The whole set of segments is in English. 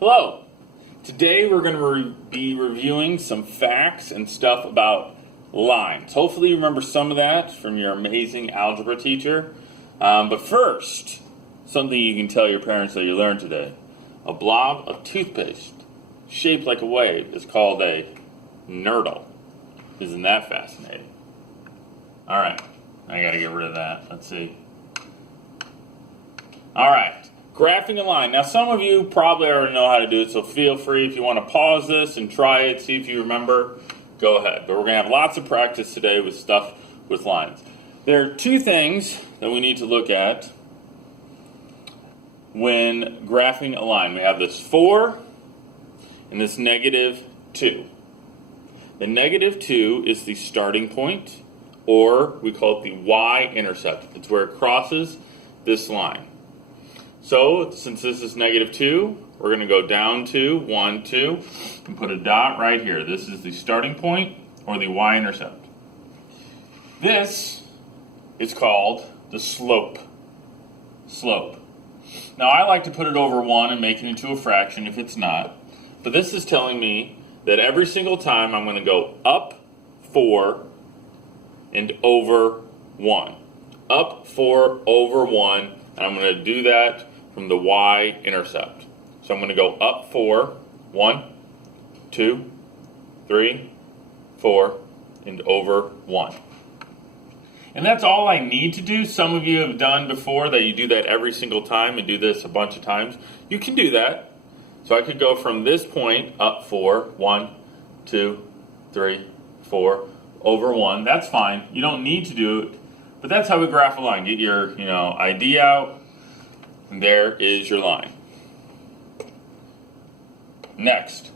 Hello! Today we're going to be reviewing some facts and stuff about lines. Hopefully you remember some of that from your amazing algebra teacher. But first, something you can tell your parents that you learned today. A blob of toothpaste shaped like a wave is called a nurdle. Isn't that fascinating? Alright, I gotta get rid of that. Let's see. Alright. Graphing a line. Now, some of you probably already know how to do it, so feel free if you want to pause this and try it, see if you remember, go ahead. But we're going to have lots of practice today with stuff with lines. There are two things that we need to look at when graphing a line. We have this 4 and this -2. The -2 is the starting point, or we call it the y-intercept. It's where it crosses this line. So, since this is -2, we're going to go down to 1, 2, and put a dot right here. This is the starting point, or the y-intercept. This is called the slope. Now, I like to put it over 1 and make it into a fraction if it's not. But this is telling me that every single time I'm going to go up 4 and over 1. Up 4 over 1, and I'm going to do that from the y-intercept. So I'm going to go up 4, 1, 2, 3, 4, and over 1. And that's all I need to do. Some of you have done before that you do that every single time and do this a bunch of times. You can do that. So I could go from this point up 4, 1, 2, 3, 4, over 1. That's fine. You don't need to do it. But that's how we graph a line. Get your ID out. And there is your line. Next,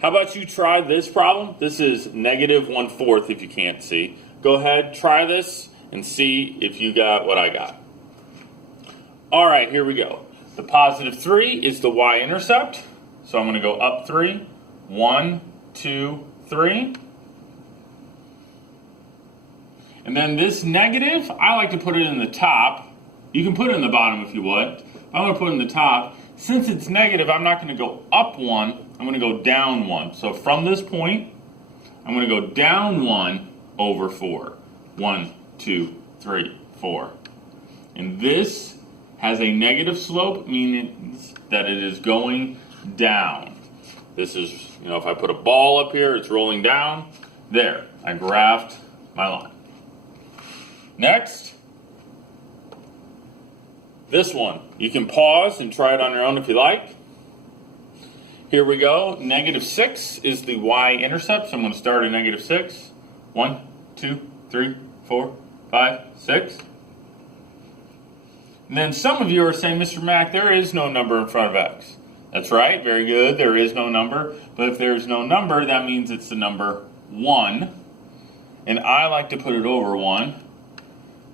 how about you try this problem? This is -1/4 if you can't see. Go ahead, try this, and see if you got what I got. All right, here we go. The +3 is the y-intercept. So I'm going to go up 3. 1, 2, 3. And then this negative, I like to put it in the top. You can put it in the bottom if you would. I'm going to put it in the top. Since it's negative, I'm not going to go up 1. I'm going to go down 1. So from this point, I'm going to go down 1 over 4. 1, 2, 3, 4. And this has a negative slope, meaning that it is going down. This is, if I put a ball up here, it's rolling down. There, I graphed my line. Next. This one, you can pause and try it on your own if you like. Here we go. -6 is the y-intercept, so I'm going to start at -6. 1, 2, 3, 4, 5, 6. And then some of you are saying, Mr. Mack, there is no number in front of x. That's right, very good, there is no number. But if there's no number, that means it's the number 1. And I like to put it over 1.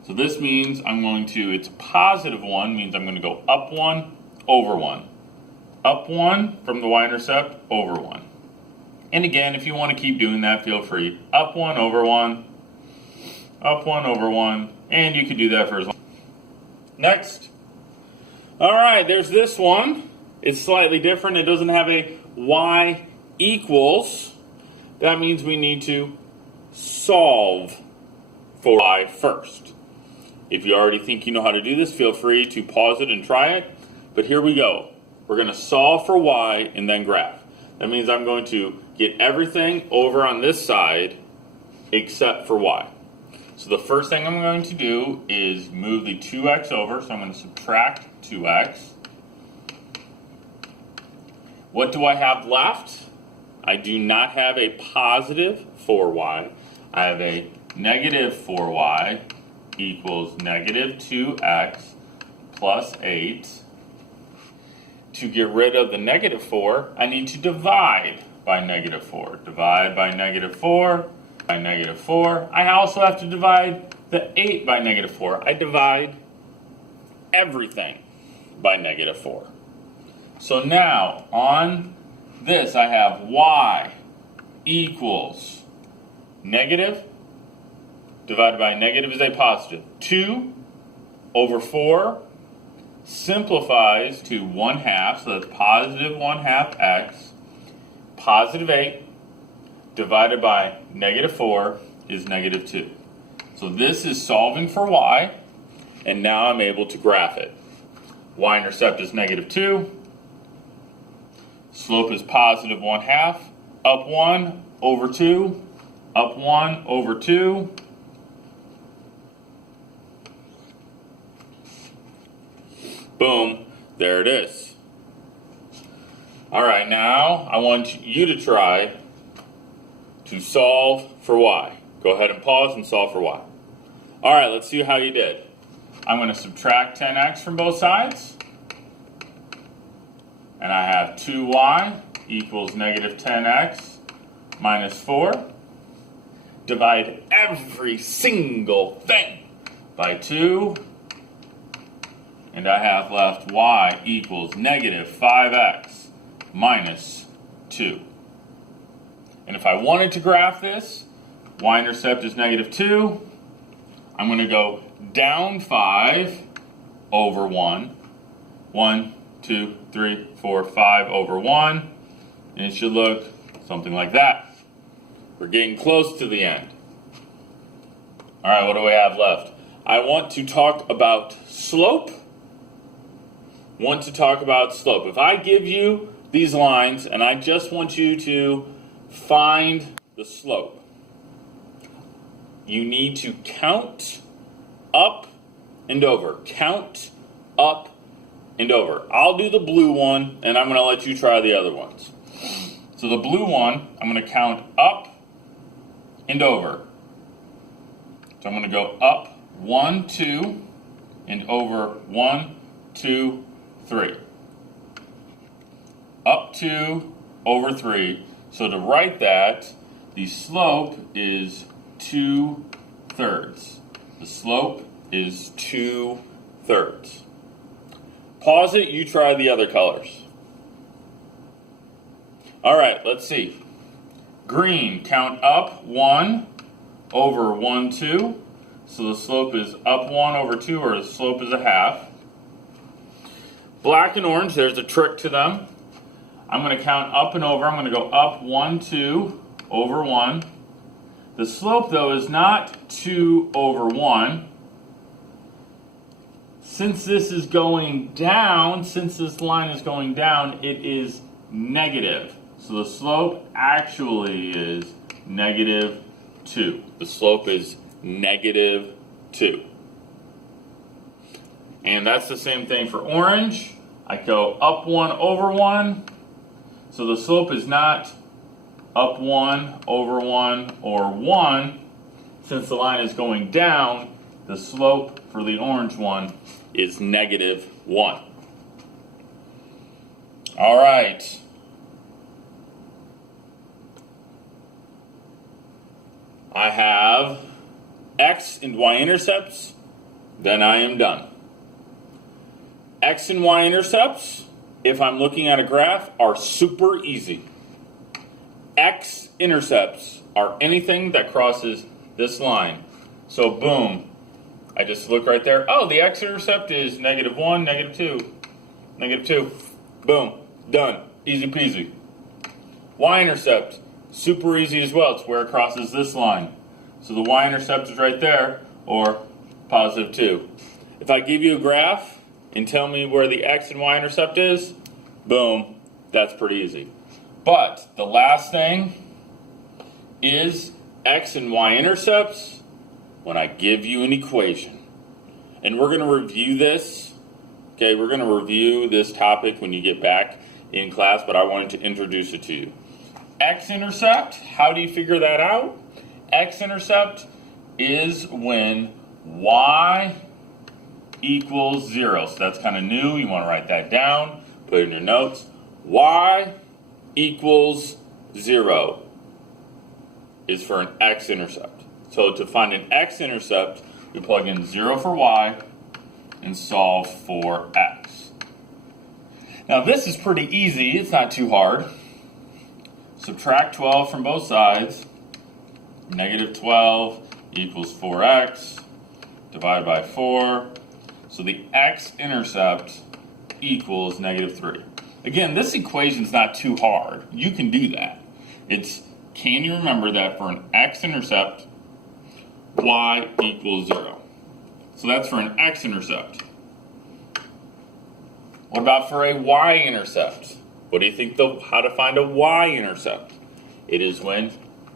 So this means it's +1, means I'm going to go up 1, over 1. Up 1 from the y-intercept, over 1. And again, if you want to keep doing that, feel free. Up 1, over 1. Up 1, over 1. And you could do that for as long. Next. All right, there's this one. It's slightly different. It doesn't have a y equals. That means we need to solve for y first. If you already think you know how to do this, feel free to pause it and try it. But here we go. We're going to solve for y and then graph. That means I'm going to get everything over on this side except for y. So the first thing I'm going to do is move the 2x over. So I'm going to subtract 2x. What do I have left? I do not have a positive 4y. I have a negative 4y. Equals -2x plus 8. To get rid of the -4, I need to divide by -4. Divide by -4 by -4. I also have to divide the 8 by -4. I divide everything by -4. So now, on this, I have y equals negative divided by negative is a positive. 2 over 4 simplifies to 1/2, so that's positive 1/2 x. Positive 8 divided by negative 4 is negative 2. So this is solving for y, and now I'm able to graph it. Y-intercept is negative 2. Slope is positive 1/2. Up 1 over 2. Up 1 over 2. Boom, there it is. All right, now I want you to try to solve for y. Go ahead and pause and solve for y. All right, let's see how you did. I'm going to subtract 10x from both sides. And I have 2y equals negative 10x minus 4. Divide every single thing by 2. And I have left y equals negative 5x minus 2. And if I wanted to graph this, y-intercept is negative 2. I'm going to go down 5 over 1. 1, 2, 3, 4, 5 over 1. And it should look something like that. We're getting close to the end. All right, what do we have left? I want to talk about slope. If I give you these lines and I just want you to find the slope, you need to count up and over. Count up and over. I'll do the blue one, and I'm going to let you try the other ones. So the blue one, I'm going to count up and over. So I'm going to go up 1, 2, and over 1, 2, 3. Up 2, over 3. So to write that, the slope is 2/3. The slope is 2/3. Pause it, you try the other colors. All right, let's see. Green, count up 1 over 1, 2. So the slope is up 1 over 2, or the slope is 1/2. Black and orange, there's a trick to them. I'm going to count up and over. I'm going to go up 1, 2 over 1. The slope, though, is not 2 over 1. Since this is going down, since this line is going down, it is negative. So the slope actually is negative 2. The slope is negative 2. And that's the same thing for orange. I go up 1 over 1. So the slope is not up 1 over 1 or 1. Since the line is going down, the slope for the orange one is negative 1. All right. I have x and y intercepts, then I am done. X and y intercepts, if I'm looking at a graph, are super easy. X intercepts are anything that crosses this line. So boom, I just look right there. Oh, the x-intercept is negative 1, negative 2, negative 2. Boom, done, easy peasy. Y-intercept, super easy as well. It's where it crosses this line. So the y-intercept is right there, or positive 2. If I give you a graph and tell me where the x and y-intercept is, boom, that's pretty easy. But the last thing is x and y intercepts when I give you an equation. And we're going to review this. Okay, we're going to review this topic when you get back in class, but I wanted to introduce it to you. X-intercept, how do you figure that out? X-intercept is when y equals 0. So that's kind of new. You want to write that down, put it in your notes. Y equals 0 is for an x-intercept. So to find an x-intercept, we plug in 0 for y and solve for x. Now this is pretty easy. It's not too hard. Subtract 12 from both sides. Negative 12 equals 4x. Divide by 4. So the x-intercept equals -3. Again, this equation's not too hard. You can do that. It's, can you remember that for an x-intercept, y equals 0. So that's for an x-intercept. What about for a y-intercept? What do you think how to find a y-intercept? It is when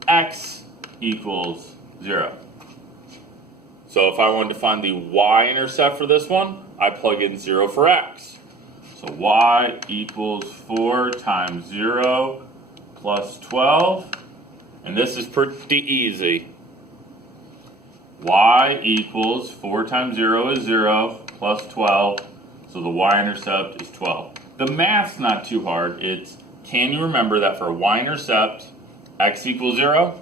x equals 0. So if I wanted to find the y-intercept for this one, I plug in 0 for x. So y equals 4 times 0 plus 12. And this is pretty easy. Y equals 4 times 0 is 0 plus 12. So the y-intercept is 12. The math's not too hard. It's, can you remember that for a y-intercept, x equals 0?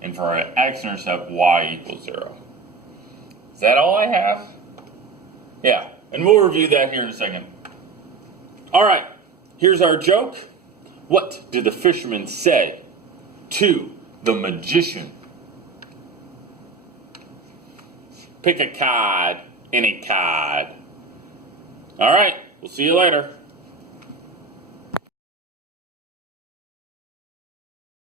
And for an x-intercept, y equals 0. Is that all I have? Yeah, and we'll review that here in a second. All right, here's our joke. What did the fisherman say to the magician? Pick a card, any card. All right, we'll see you later.